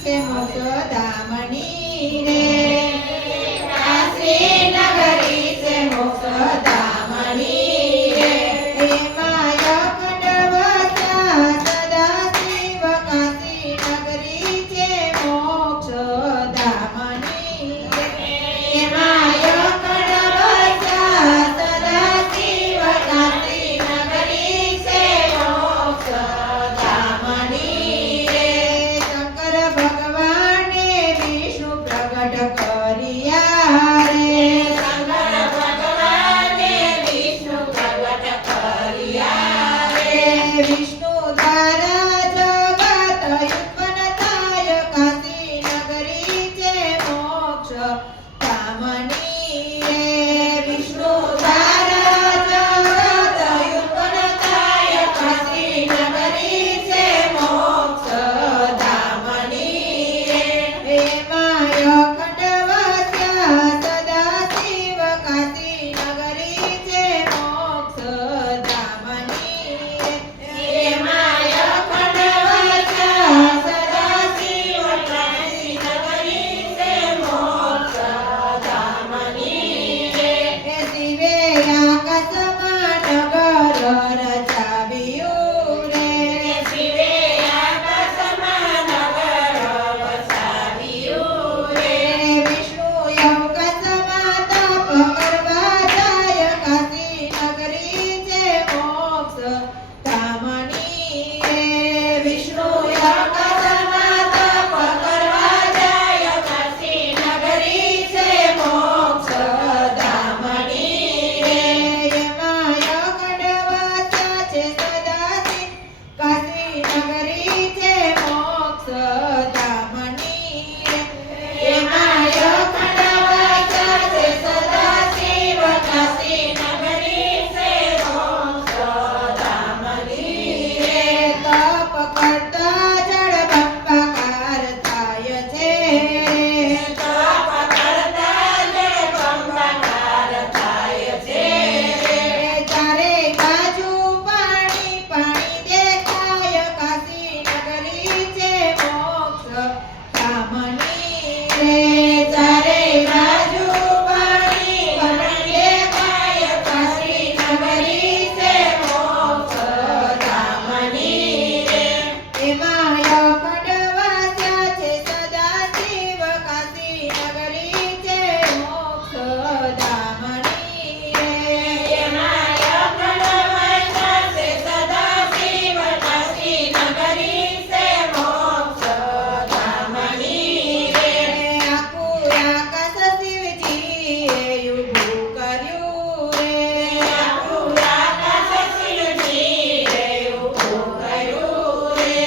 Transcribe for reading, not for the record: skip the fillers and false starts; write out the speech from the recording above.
છે મોક્ષધામની રે કાશી નગરી છે મોક્ષધામની રે એમાં અખંડ વસ્યા સદા શિવ કાશી નગરી છે મોક્ષધામની રે એમાં અખંડ વસ્યા સદા શિવ કાશી નગરી છે મોક્ષધામની રે શંકર ભગવાને વિષ્ણુ પ્રગટ કર્યા રે શંકર ભગવાને વિષ્ણુ પ્રગટ કર્યા રે વિષ્ણુ દ્વારા જગત ઉત્પન્ન થાય કાશી નગરી છે મોક્ષધામની રે વિષ્ણુ દ્વારા જગત ઉત્પન્ન થાય કાશી નગરી છે મોક્ષધામની રે એમાં અખંડ વસ્યા સદા શિવ કાશી નગરી છે મોક્ષધામની રે એમાં અખંડ વસ્યા સદા શિવ કાશી નગરી છે મોક્ષધામની રે શિવે આકાશમાં નગર રચાવ્યું રે શિવે આકાશમાં નગર વસાવ્યું રે વિષ્ણુ અવકાશમાં તપ કરવા જાય કાશી નગરી છે મોક્ષધામની રે વિષ્ણુ અવકાશમાં તપ કરવા જાય કાશી નગરી છે મોક્ષધામની રે એમાં અખંડ વસ્યા છે સદા શિવ કાશી નગરી છે મોક્ષધામની રે એમાં અખંડ વસ્યા છે સદા શિવ કાશી નગરી છે મોક્ષધામની રે તપ કરતા જળબંબાકાર થાય છે તપ કરતા જળબંબાકાર થાય છે ચારે બાજુ પાણી પાણી દેખાય કાશી નગરી છે મોક્ષધામની રે ચારે બાજુ પાણી પાણી દેખાય કાશી નગરી છે મોક્ષધામની રે એમાં અખંડ વસ્યા છે સદા શિવ કાશી નગરી છે મોક્ષધામની રે એમાં અખંડ વસ્યા છે સદા શિવ કાશી નગરી છે મોક્ષધામની રે આખું આકાશ શિવજીએ ઊભું કર્યું રે આખું આકાશ શિવજીએ ઊભું કર્યું રે